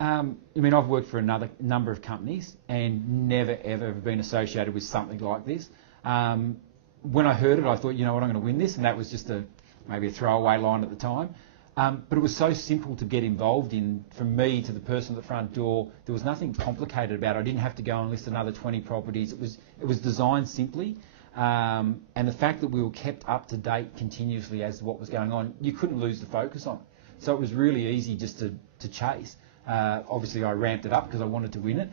I mean, I've worked for another number of companies and never ever been associated with something like this. When I heard it, I thought, you know what, I'm going to win this, and that was just maybe a throwaway line at the time. But it was so simple to get involved in. From me to the person at the front door, there was nothing complicated about it. I didn't have to go and list another 20 properties. It was designed simply, and the fact that we were kept up to date continuously as to what was going on, you couldn't lose the focus on it. So it was really easy just to chase. Obviously, I ramped it up because I wanted to win it,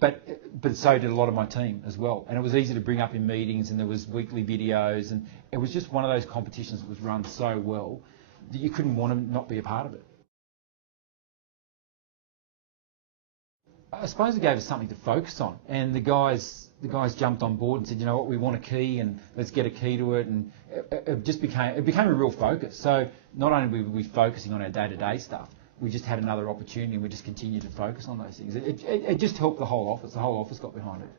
but so did a lot of my team as well. And it was easy to bring up in meetings, and there was weekly videos, and it was just one of those competitions that was run so well that you couldn't want to not be a part of it. I suppose it gave us something to focus on, and the guys jumped on board and said, you know what, we want a key, and let's get a key to it, and it became a real focus. So not only were we focusing on our day-to-day stuff, we just had another opportunity, and we just continued to focus on those things. It just helped the whole office. The whole office got behind it.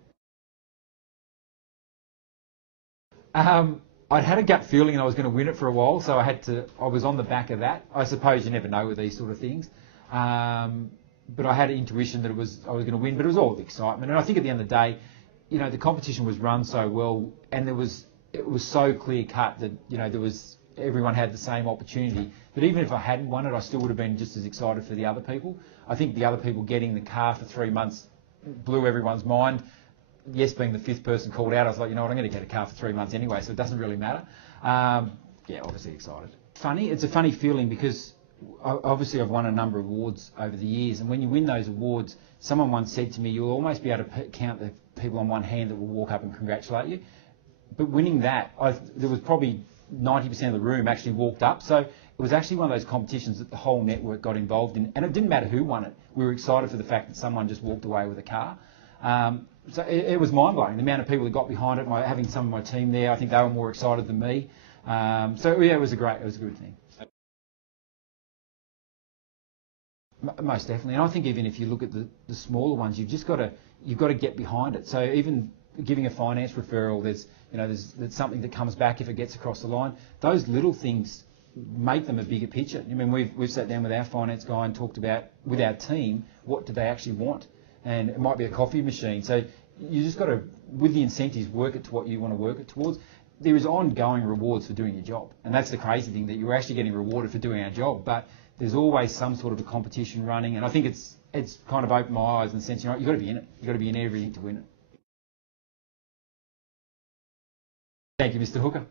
I'd had a gut feeling I was going to win it for a while, so I was on the back of that. I suppose you never know with these sort of things. But I had an intuition that I was going to win, but it was all the excitement. And I think at the end of the day, you know, the competition was run so well, and it was so clear cut that, you know, everyone had the same opportunity, that even if I hadn't won it, I still would have been just as excited for the other people. I think the other people getting the car for 3 months blew everyone's mind. Yes, being the fifth person called out, I was like, you know what, I'm going to get a car for 3 months anyway, so it doesn't really matter. Yeah, obviously excited. It's a funny feeling because obviously I've won a number of awards over the years, and when you win those awards, someone once said to me, you'll almost be able to count the people on one hand that will walk up and congratulate you. But winning that, there was probably 90% of the room actually walked up, so it was actually one of those competitions that the whole network got involved in, and it didn't matter who won it. We were excited for the fact that someone just walked away with a car. So it was mind-blowing, the amount of people that got behind it. Having some of my team there, I think they were more excited than me. So yeah, it was a good thing. Most definitely, and I think even if you look at the smaller ones, you've got to get behind it. So even giving a finance referral, there's something that comes back if it gets across the line. Those little things make them a bigger picture. I mean, we've sat down with our finance guy and talked about with our team what do they actually want, and it might be a coffee machine. So you just got to, with the incentives, work it to what you want to work it towards. There is ongoing rewards for doing your job, and that's the crazy thing, that you're actually getting rewarded for doing our job, but there's always some sort of a competition running, and I think it's kind of opened my eyes in the sense, you know, you've got to be in it. You've got to be in everything to win it. Thank you, Mr. Hooker.